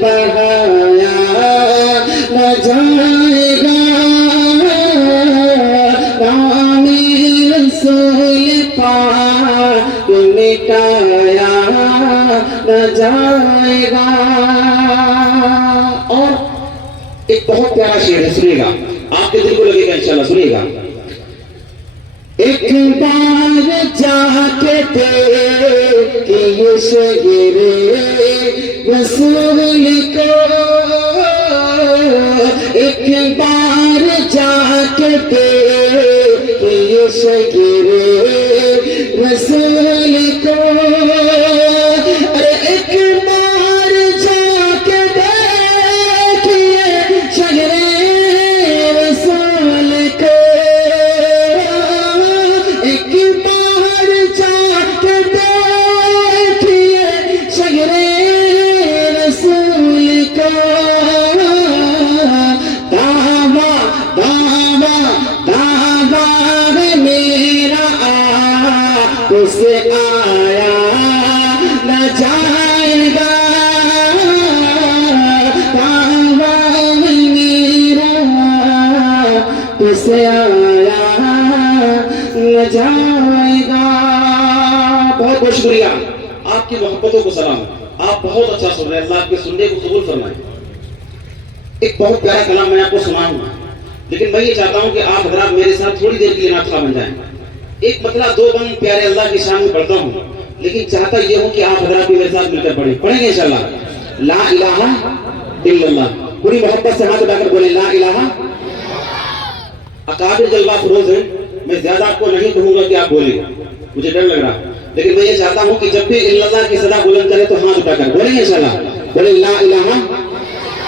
بہایا نہ جائے گا، نام رسول پاک مٹایا نہ جائے گا۔ اور ایک بہت پیارا شعر ہے، سنیے گا، آپ کے دل کو لگے گا انشاءاللہ، سنیے گا۔ ایک بار جا کے دیکھیے شہر رسول کو، ایک بار جا کے دیکھیے شہر رسول کو، ایک بار جا کے دیکھیے شہر رسول کو، ایک بار جا کے دیکھیے شہر رسول کو، دعویٰ دعویٰ دعویٰ ہے میرا آپ سے آیا نہ جائے گا، دعویٰ میرا آپ سے آیا نہ جائے گا۔ بہت بہت شکریہ، آپ کی محبتوں کو سلام، آپ بہت اچھا سن رہے ہیں، اللہ آپ کے سننے کو قبول فرمائے۔ ایک بہت پیارا کلام میں آپ کو سناؤں گا، لیکن میں یہ چاہتا ہوں کہ آپ حضرات میرے ساتھ تھوڑی دیر کے لیے نعت خواہ بن جائیں۔ ایک مطلع دو بند پیارے اللہ کی شان میں پڑھتا ہوں، لیکن چاہتا یہ ہوں کہ آپ حضرات بھی میرے ساتھ مل کر پڑھیں گے انشاءاللہ۔ لا الہ الا اللہ، پوری محبت سے ہاتھ اٹھا کر بولیں لا الہ۔ اکابر جلوہ فروز ہیں، میں زیادہ آپ کو نہیں کہوں گا کہ آپ بولیں، مجھے ڈر لگ رہا، لیکن میں یہ چاہتا ہوں کہ جب بھی اللہ کی صدا بلند کرے تو ہاتھ اٹھا کر بولیں گے انشاءاللہ، بولیں لا الہ،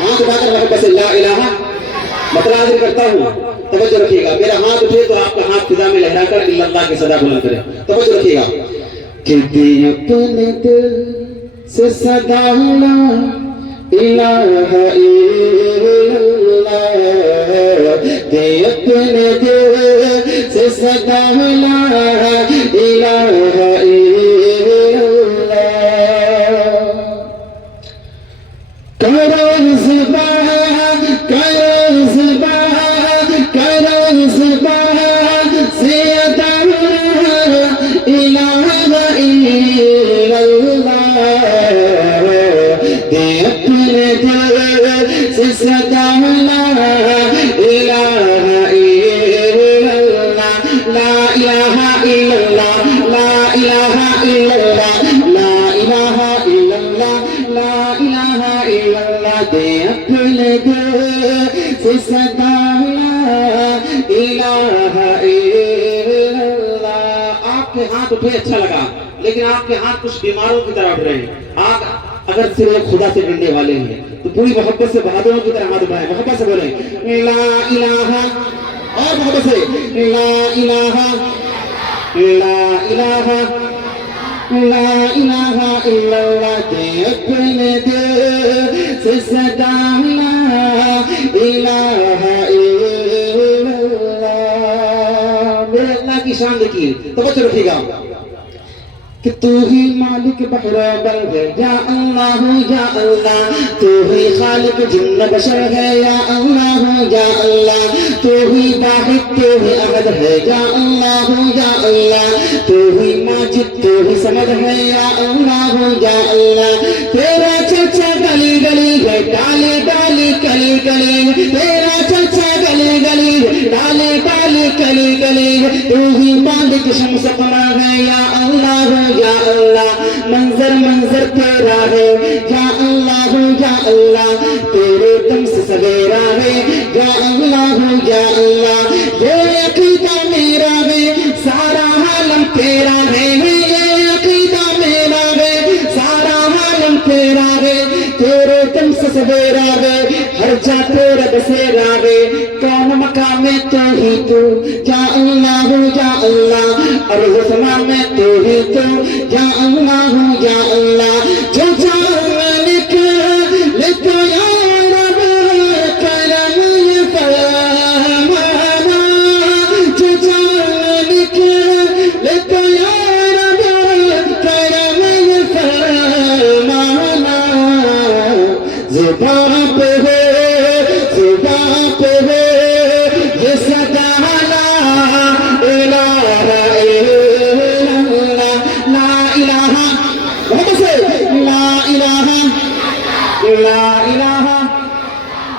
ہاتھ اٹھا کر محبت سے لا الہ۔ مطلب حاضر کرتا ہوں، توجہ رکھیے گا، میرا ہاتھ اٹھے تو آپ کا ہاتھ فضا میں لہرا کر اللہ کی صدا بلند کرے، توجہ رکھیے گا۔ کہ دے اپنے دل سے صدا لا الہ الا اللہ، دے اپنے دل سے صدا لا الہ الا اللہ، کرو زبان کرو زبان کرو زبان سے ادا الہ الا اللہ، دے اپنے دل سے صدا لا الہ الا اللہ، لا الہ الا اللہ، لا الہ الا اللہ، لا الہ الا اللہ، لا الہ الا اللہ، دے اپنے دل سے صدا لا الہ الا اللہ۔ آپ کے ہاتھ اٹھے اچھا لگا، لیکن آپ کے ہاتھ کچھ بیماروں کی طرح اٹھ رہے ہیں۔ آپ اگر صرف خدا سے ملنے والے ہیں تو پوری محبت سے بہادروں کی طرح ہاتھ اٹھائیں، محبت سے بولیں لا الہ، اور محبت سے لا الہ لا الہ لا الہ الا اللہ، دے اپنے دل سے صدا لا الہ الا اللہ۔ میرے اللہ کی شان دیکھیے، توجہ رکھیے گا کہ تو ہی مالک بحر بر ہے یا اللہ یا اللہ، تو ہی خالق جن بشر ہے یا اللہ یا اللہ، تو ہی واحد تو ہی احد ہے یا اللہ یا اللہ، تو ہی ماجد تو ہی سمد ہے یا اللہ یا اللہ، تیرا چرچا گلی گلی ہے ڈالی ڈالی کلی کلی، تیرا چرچا گلی گلی ہے ڈالی ڈالی کلی کلی، تو ہی مالک شمس قمر ہے یا اللہ یا اللہ، منظر منظر تیرا ہے یا اللہ یا اللہ، تیرے دم سے سویرا ہے یا اللہ یا اللہ، یہ عقیدہ میرا ہے سارا عالم تیرا ہے، یہ عقیدہ میرا ہے سارا عالم تیرا ہے، تیرے دم سے سویرا ہے ہر جا تیرا بسیرا ہے، کون مقام میں تو ہی تو یا اللہ یا اللہ، ارض و سما میں تو ہی تو یا اللہ یا اللہ، جو جانے کے لکھو یا رب کرم یہ فرمانا، جو جانے کے لکھو یا رب کرم یہ فرمانا، زباں پہ ہے زباں پہ ہے یہ صدا لا الہ الا اللہ لا الہ بہت سے لا الہ لا الہ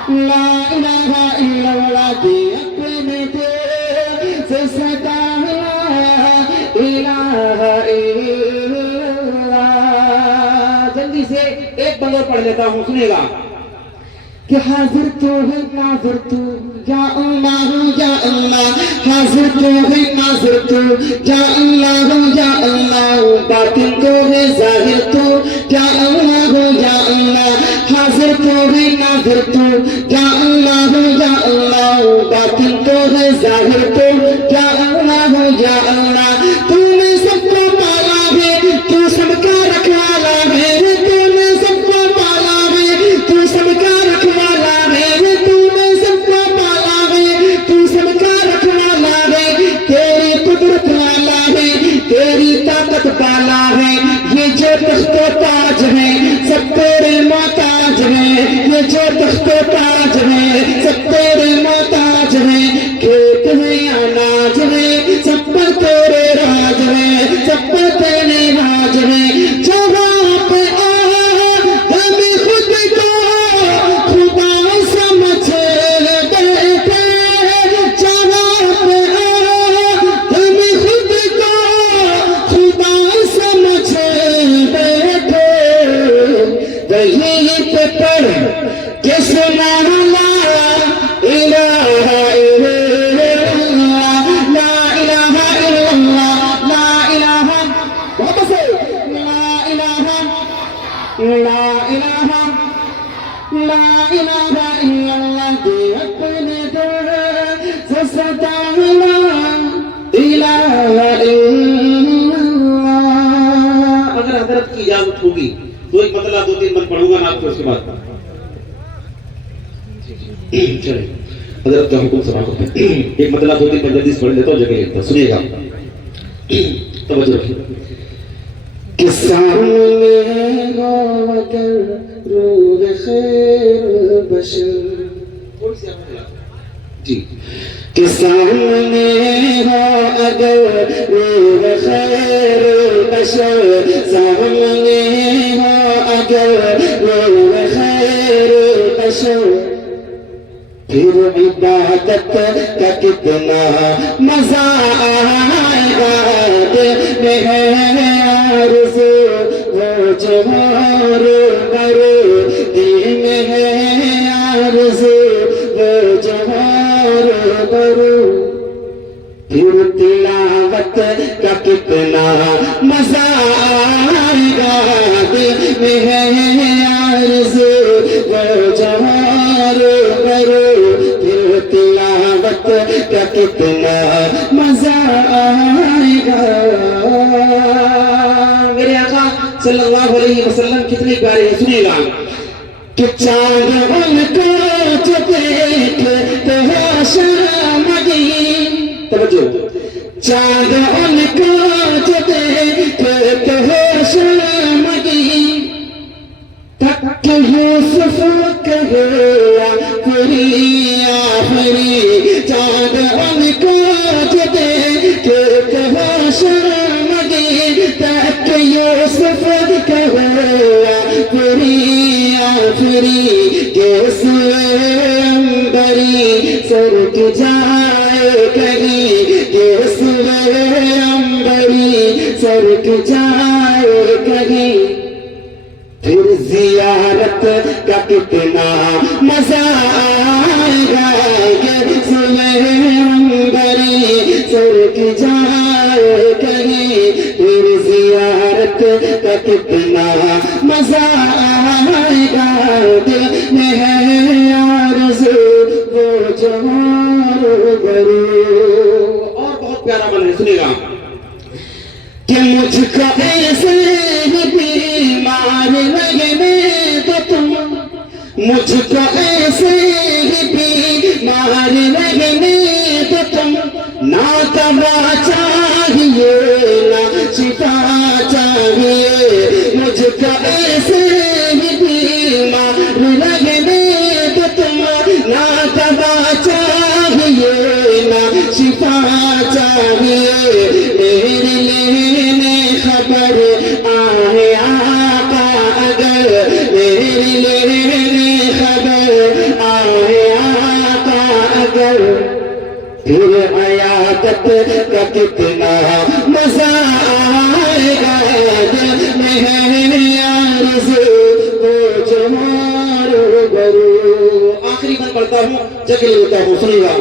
لا الہ الا اللہ دی اپنے دل سے صدا لا الہ الا اللہ. جلدی سے ایک بندر پڑھ لیتا ہوں سنے گا کہ حاضر تو ہے ناظر تو یا اللہ یا اللہ حاضر تو ہے ناظر تو یا اللہ یا اللہ باطن تو ہے ظاہر تو یا اللہ یا اللہ حاضر تو ہے ناظر تو یا اللہ یا اللہ باطن تو ہے ظاہر تو یا اللہ یا اللہ تو نے سب کو پالا ہے تو سب کا رکھوالا ہے تو نے سب کو پالا ہے تو سب کا رکھوالا ہے تو نے سب کو پالا ہے تو سب کا رکھوالا ہے تیری قدرت والا ہے تیری طاقت والا ہے یہ جو تخت و تاج ہے سب تیرے محتاج ہے یہ جو تخت و تاج ہے سب تیرے محتاج ہے کھیت ہے اناج ہے سب پر تیرے راج ہے سب پر تیرے راج ہے جہاں پہ ہم خود کو خدا سمجھ بیٹھے جہاں پہ ہم خود کو خدا سمجھ بیٹھے وہیں پہ پڑھ کہ سنا لا الہ الا اللہ لا الہ الا اللہ لا الہ واپس لا الہ لا الہ لا الہ الا اللہ دی اپنے دل سے صدا لا الہ الا اللہ. اگر حضرت کی اجازت ہوگی تو ایک مطلع 2-3 من پڑھوں گا میں آپ کو اس کے بعد چلیں حضرت کا حکم سنا کرتے ہیں. ایک مطلع 2-3 من جلدی سے پڑھ لیتا ہوں جگہ لیتا ہوں سنیے گا توجہ رکھیے. کہ سامنے ہو اگر روح خیر بشر تھوڑی سی آپ کو جی کہ سامنے ہو اگر روح خیر بشر سامنے ہو اگر روح خیر بشر پھر عبادت کا کتنا مزہ آئے گا دل میں ہے آرزو وہ جوہر برو دل میں ہے آرزو وہ جوہر برو پھر تلاوت کا کتنا مزہ آئے گا دل میں ہے آرزو وہ جوہر برو پھر تلاوت کا کتنا مزہ آئے گا. میرے آقا صلی اللہ علیہ وسلم کتنے پیارے ہیں سنیے گا کہ چاند ان کو جو دیکھتے ہو شامگی توجہ چاند ان کو جو دیکھتے ہو شامگی تک یوسف کہے آفری آفری چاند ان کو جو دیکھتے ہو شامگی تک یوسف کہے آفری آفری کیسے امبری سرک جائے کہیں کیسے امبری سرک جائے کہیں پھر زیارت کا کتنا مزہ آئے گا کیسے امبری سرک جائے کہیں پھر زیارت کا کتنا مزہ آئے گا دل میں ہے آرزو وہ جوہر برو. اور بہت پیارا من ہے سنیے گا کہ مجھ کو ایسے ہی بیمار لگنے تو تم مجھ کو ایسے ہی بیمار لگنے تو تم نہ دوا چاہیے نہ شفا چاہیے مجھ کو ایسے ہی بیمار میرے لینے خبر آئے آقا اگر میرے لینے خبر آئے آقا اگر پھر عیادت کا کتنا مزہ آئے گا دل میں ہے آرزو وہ جو روبرو آخری بار پڑھتا ہوں جگہ لیتا ہوں سنیے گا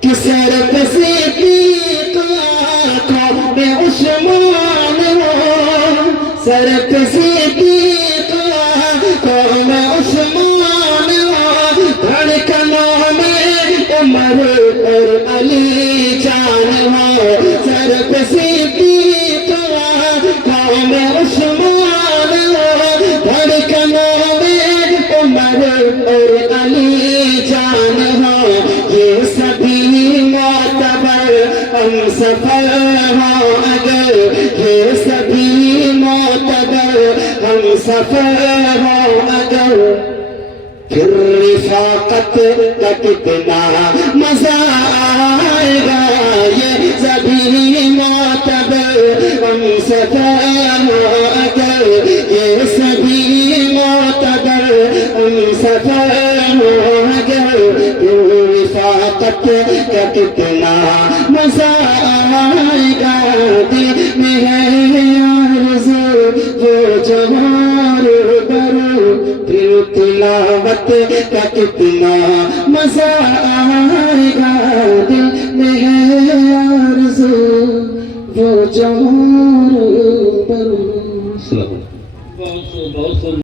کہ سر پہ صدیق آنکھوں میں عثمان ہو سر پہ صدیق آنکھوں میں عثمان ہو دھڑکنوں میں عمر اور علی جان ہو سر پہ صدیق آنکھوں میں عثمان ہو دھڑکنوں میں عمر اور علی جان ہو یہ سبھی معتبر ہم سفر ہو اگر یہ سبھی معتبر ہم سفر ہو اگر پھر رفاقت کا کتنا مزہ آئے گا یہ سبھی معتبر ہم سفر ہو اگر یہ سبھی معتبر ہم سفر ہو اگر پھر رفاقت کا کتنا مزہ آئے گا دل میں ہے آرزو وہ جوار برو پھر تلاوت کا کتنا مزہ آئے گا دل میں ہے آرزو وہ جوار برو